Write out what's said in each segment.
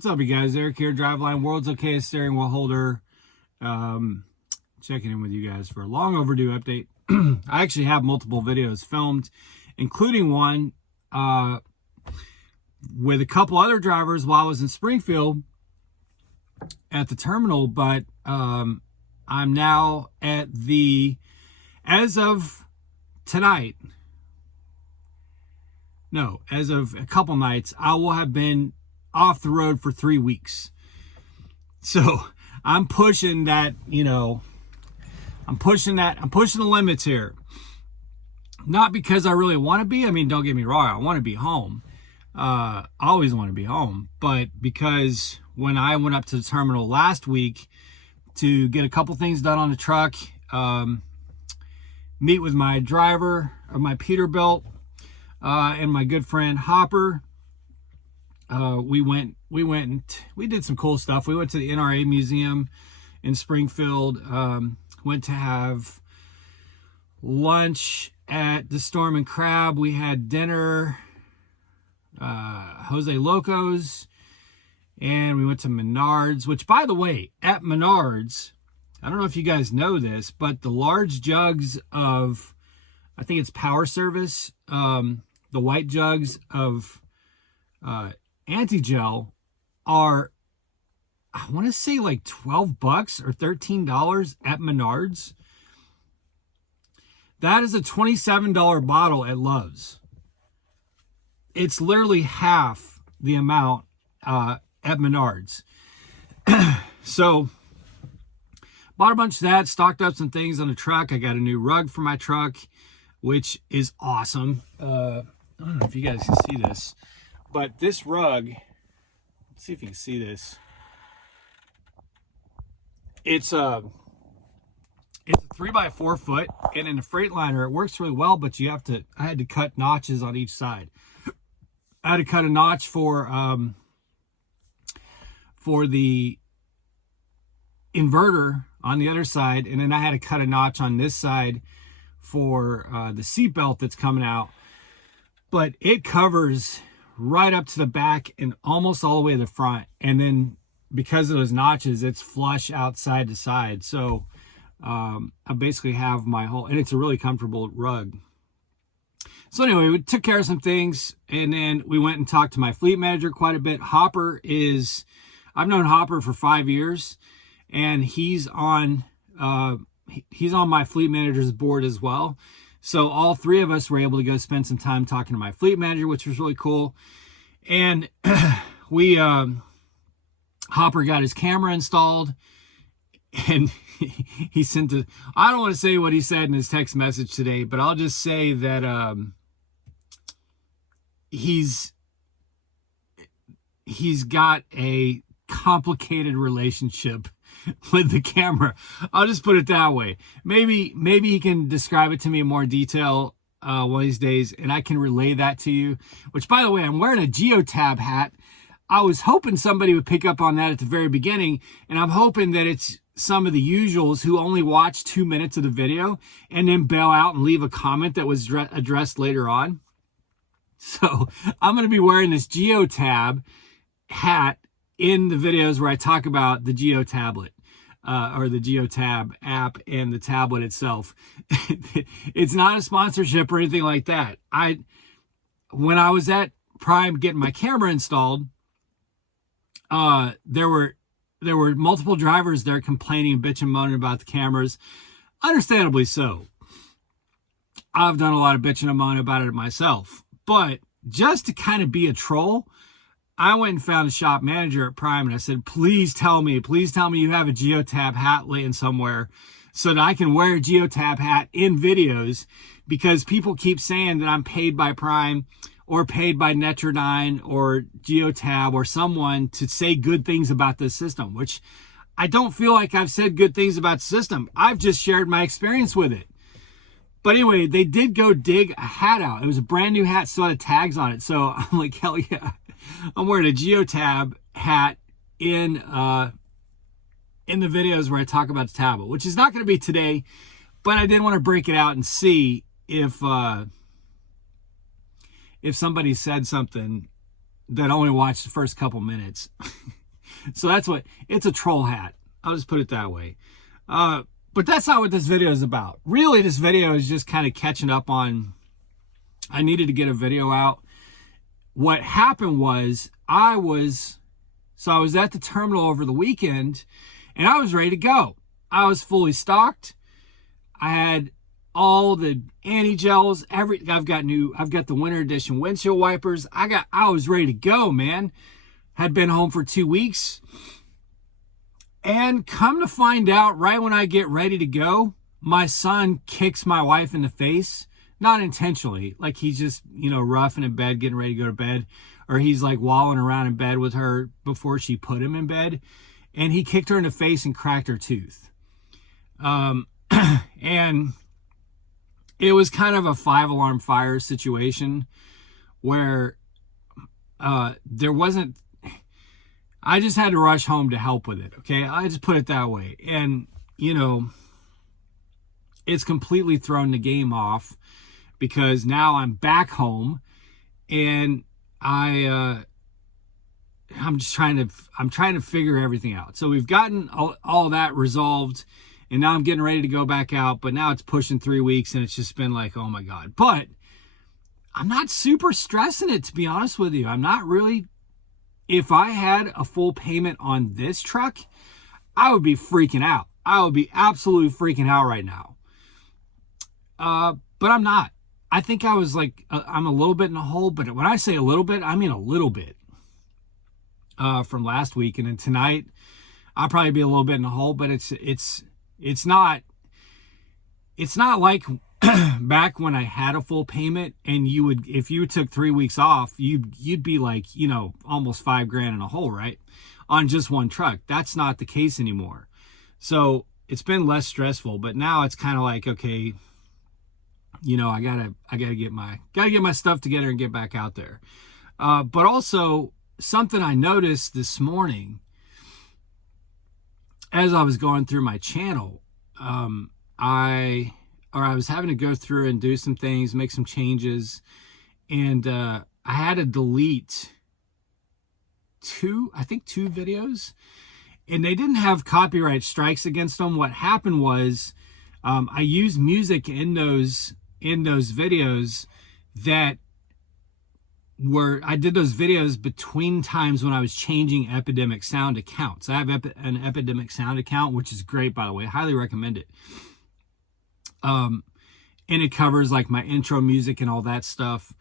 What's up, you guys? Eric here, Driveline, world's okayest steering wheel holder. Checking in with you guys for a long overdue update. I actually have multiple videos filmed, including one with a couple other drivers while I was in Springfield at the terminal, but I'm now at the, as of tonight, no, as of a couple nights, I will have been off the road for 3 weeks. So I'm pushing that, I'm pushing the limits here. Not because I really want to be. I mean, don't get me wrong, I want to be home. I always want to be home. But because when I went up to the terminal last week to get a couple things done on the truck, meet with my driver of my Peterbilt and my good friend Hopper, we did some cool stuff. We went to the NRA Museum in Springfield, went to have lunch at the Storm and Crab. We had dinner, Jose Locos, and we went to Menards, which, by the way, at Menards, I don't know if you guys know this, but the large jugs of, I think it's Power Service, the white jugs of anti-gel are, I want to say, like $12 or $13 at Menards. That is a $27 bottle at Love's. It's literally half the amount at Menards. So bought a bunch of that, stocked up some things on the truck. I got a new rug for my truck, which is awesome. I don't know if you guys can see this, but this rug, let's see if you can see this. It's a 3x4 foot, and in a Freightliner it works really well, but I had to cut notches on each side. I had to cut a notch for the inverter on the other side, and then I had to cut a notch on this side for the seat belt that's coming out. But it covers right up to the back and almost all the way to the front, and then because of those notches, it's flush outside to side. So I basically have my whole, and it's a really comfortable rug. So anyway, we took care of some things, and then we went and talked to my fleet manager quite a bit. Hopper is, I've known Hopper for 5 years, and he's on my fleet manager's board as well. So all three of us were able to go spend some time talking to my fleet manager, which was really cool. And we, Hopper got his camera installed, and he sent a, I don't want to say what he said in his text message today, but I'll just say that he's got a complicated relationship with the camera. I'll just put it that way. Maybe he can describe it to me in more detail one of these days, and I can relay that to you. Which, by the way, I'm wearing a Geotab hat. I was hoping somebody would pick up on that at the very beginning, and I'm hoping that it's some of the usuals who only watch 2 minutes of the video and then bail out and leave a comment that was addressed later on. So I'm going to be wearing this Geotab hat in the videos where I talk about the Geo tablet or the Geotab app and the tablet itself. It's not a sponsorship or anything like that. When I was at Prime getting my camera installed, there were multiple drivers there complaining and bitching and moaning about the cameras. Understandably so. I've done a lot of bitching and moaning about it myself. But just to kind of be a troll, I went and found a shop manager at Prime, and I said, please tell me you have a Geotab hat laying somewhere so that I can wear a Geotab hat in videos, because people keep saying that I'm paid by Prime or paid by Netrodyne or Geotab or someone to say good things about this system, which I don't feel like I've said good things about the system. I've just shared my experience with it. But anyway, they did go dig a hat out. It was a brand new hat, still had tags on it. So I'm like, hell yeah. I'm wearing a Geotab hat in the videos where I talk about the tablet, which is not going to be today, but I did want to break it out and see if somebody said something that only watch the first couple minutes. So that's what, it's a troll hat. I'll just put it that way. But that's not what this video is about. Really, this video is just kind of catching up on, I needed to get a video out. What happened was I was at the terminal over the weekend and I was ready to go. I was fully stocked. I had all the anti-gels, I've got the winter edition windshield wipers. I was ready to go, man. Had been home for 2 weeks. And come to find out, right when I get ready to go, my son kicks my wife in the face. Not intentionally, like he's just, roughing in bed, getting ready to go to bed. Or he's like walling around in bed with her before she put him in bed. And he kicked her in the face and cracked her tooth. And it was kind of a 5-alarm fire situation where there wasn't, I just had to rush home to help with it. Okay. I just put it that way. And, it's completely thrown the game off because now I'm back home and I'm trying to figure everything out. So we've gotten all that resolved and now I'm getting ready to go back out, but now it's pushing 3 weeks and it's just been like, oh my God. But I'm not super stressing it, to be honest with you. I'm not really. If I had a full payment on this truck, I would be freaking out. I would be absolutely freaking out right now. But I'm not. I think I was like, I'm a little bit in the hole, but when I say a little bit, I mean a little bit. From last week, and then tonight, I'll probably be a little bit in the hole, but it's not like back when I had a full payment and if you took 3 weeks off, you'd be like, almost $5,000 in a hole, right? On just one truck. That's not the case anymore. So it's been less stressful, but now it's kind of like, okay, I gotta get my stuff together and get back out there. But also something I noticed this morning as I was going through my channel, I was having to go through and do some things, make some changes, and I had to delete two videos, and they didn't have copyright strikes against them. What happened was I used music in those videos that I did those videos between times when I was changing Epidemic Sound accounts. I have an Epidemic Sound account, which is great, by the way. Highly recommend it. And it covers like my intro music and all that stuff.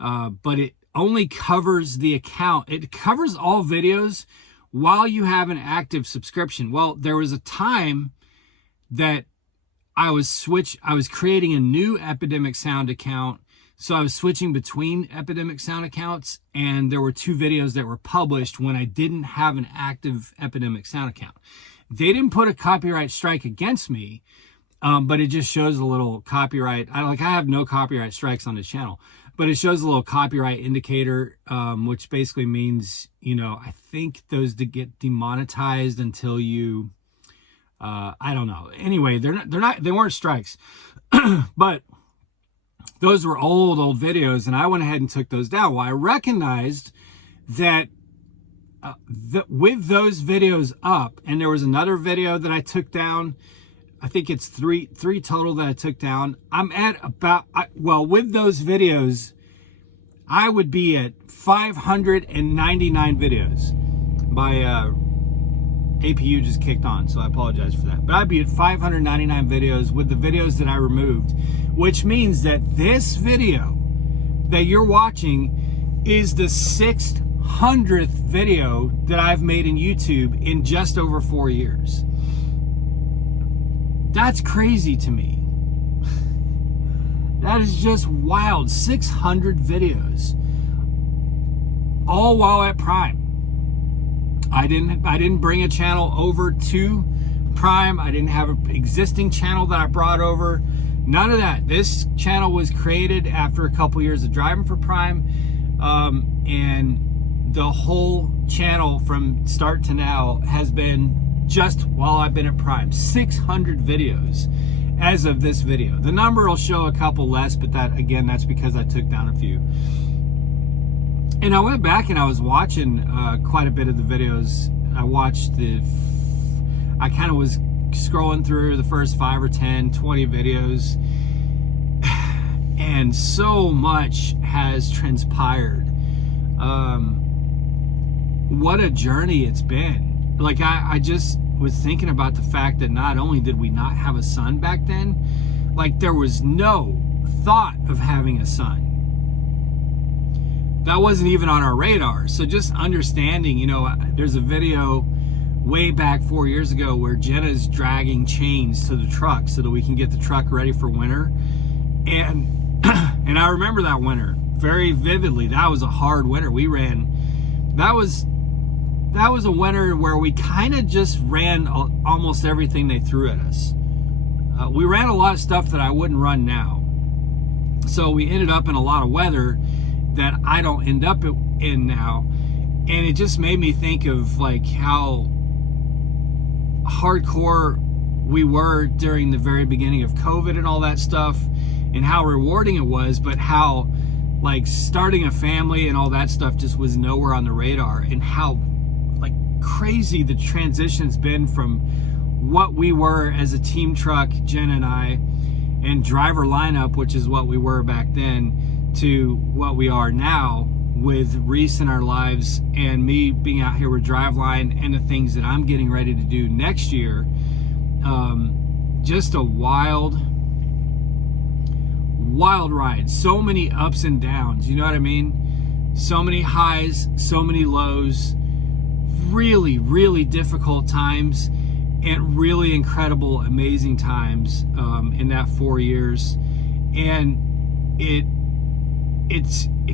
But it only covers the account. It covers all videos while you have an active subscription. Well, there was a time that I was creating a new Epidemic Sound account. So I was switching between Epidemic Sound accounts, and there were 2 videos that were published when I didn't have an active Epidemic Sound account. They didn't put a copyright strike against me, but it just shows a little copyright. I have no copyright strikes on this channel, but it shows a little copyright indicator, which basically means, I think those get demonetized until you, I don't know. Anyway, they weren't strikes, but those were old videos, and I went ahead and took those down. Well, I recognized that with those videos up, and there was another video that I took down. I think it's three total that I took down. I'm at about, with those videos, I would be at 599 videos. My APU just kicked on, so I apologize for that. But I'd be at 599 videos with the videos that I removed, which means that this video that you're watching is the 600th video that I've made in YouTube in just over 4 years. That's crazy to me. That is just wild. 600 videos, all while at Prime. I didn't bring a channel over to Prime. I didn't have an existing channel that I brought over. None of that. This channel was created after a couple years of driving for Prime, and the whole channel from start to now has been just while I've been at Prime. 600 videos as of this video. The number will show a couple less, but that's because I took down a few. And I went back and I was watching quite a bit of the videos. I kind of was scrolling through the first 5 or 10, 20 videos, and so much has transpired. What a journey it's been. Like, I just was thinking about the fact that not only did we not have a son back then, like, there was no thought of having a son. That wasn't even on our radar. So just understanding, you know, there's a video way back 4 years ago where Jenna's dragging chains to the truck so that we can get the truck ready for winter. And I remember that winter very vividly. That was a hard winter. That was a winter where we kind of just ran almost everything they threw at us. We ran a lot of stuff that I wouldn't run now. So we ended up in a lot of weather that I don't end up in now. And it just made me think of like how hardcore we were during the very beginning of COVID and all that stuff, and how rewarding it was, but how like starting a family and all that stuff just was nowhere on the radar, and how like crazy the transition's been from what we were as a team truck, Jen and I, and driver lineup, which is what we were back then, to what we are now with Reese in our lives, and me being out here with Driveline and the things that I'm getting ready to do next year. Just a wild ride. So many ups and downs, you know what I mean? So many highs, so many lows, really, really difficult times, and really incredible, amazing times in that 4 years. And it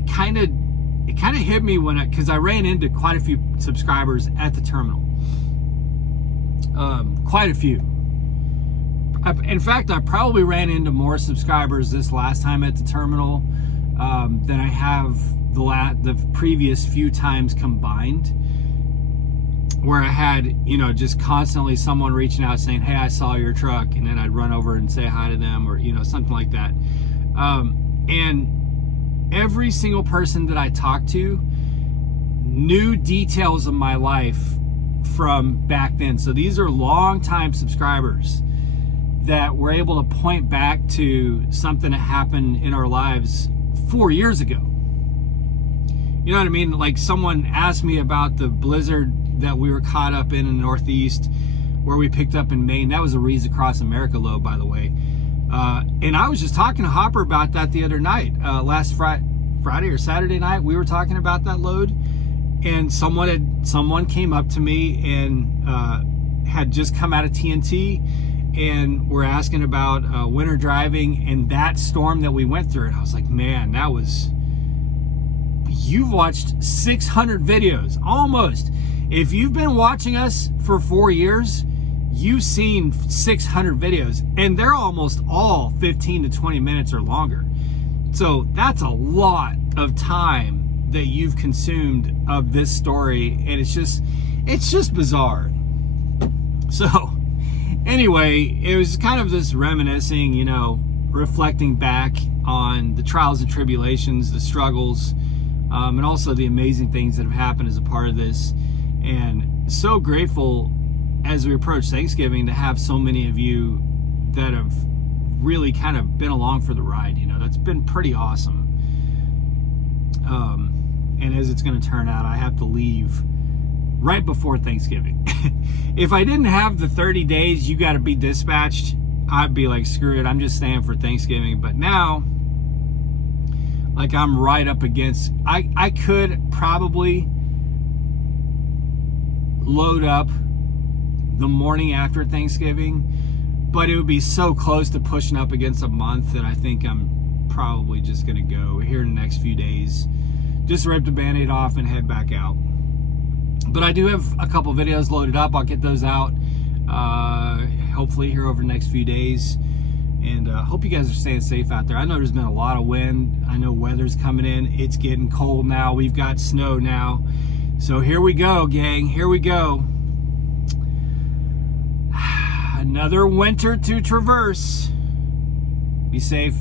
kind of hit me because I ran into quite a few subscribers at the terminal. Quite a few. In fact, I probably ran into more subscribers this last time at the terminal than I have the previous few times combined, where I had, you know, just constantly someone reaching out saying, hey, I saw your truck, and then I'd run over and say hi to them, or, you know, something like that. And every single person that I talked to knew details of my life from back then. So these are long-time subscribers that were able to point back to something that happened in our lives 4 years ago. You know what I mean? Like, someone asked me about the blizzard that we were caught up in the Northeast, where we picked up in Maine. That was a Rees Across America load, by the way. And I was just talking to Hopper about that the other night. Last Friday or Saturday night, we were talking about that load, and someone came up to me and had just come out of TNT, and we're asking about winter driving and that storm that we went through. And I was like, man, you've watched 600 videos, almost. If you've been watching us for 4 years, you've seen 600 videos, and they're almost all 15 to 20 minutes or longer. So that's a lot of time that you've consumed of this story, and it's just bizarre. So anyway, it was kind of this reminiscing, you know, reflecting back on the trials and tribulations, the struggles, and also the amazing things that have happened as a part of this. And so grateful as we approach Thanksgiving to have so many of you that have really kind of been along for the ride. You know, that's been pretty awesome. And as it's going to turn out, I have to leave right before Thanksgiving. If I didn't have the 30 days, you got to be dispatched, I'd be like, screw it, I'm just staying for Thanksgiving. But now, like, I'm right up against, I could probably load up the morning after Thanksgiving, but it would be so close to pushing up against a month that I think I'm probably just going to go here in the next few days, just rip the Band-Aid off and head back out. But I do have a couple videos loaded up. I'll get those out hopefully here over the next few days, and hope you guys are staying safe out there. I know there's been a lot of wind. I know weather's coming in. It's getting cold now. We've got snow now. So here we go, gang. Here we go. Another winter to traverse. Be safe.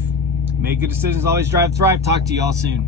Make good decisions. Always drive, thrive. Talk to you all soon.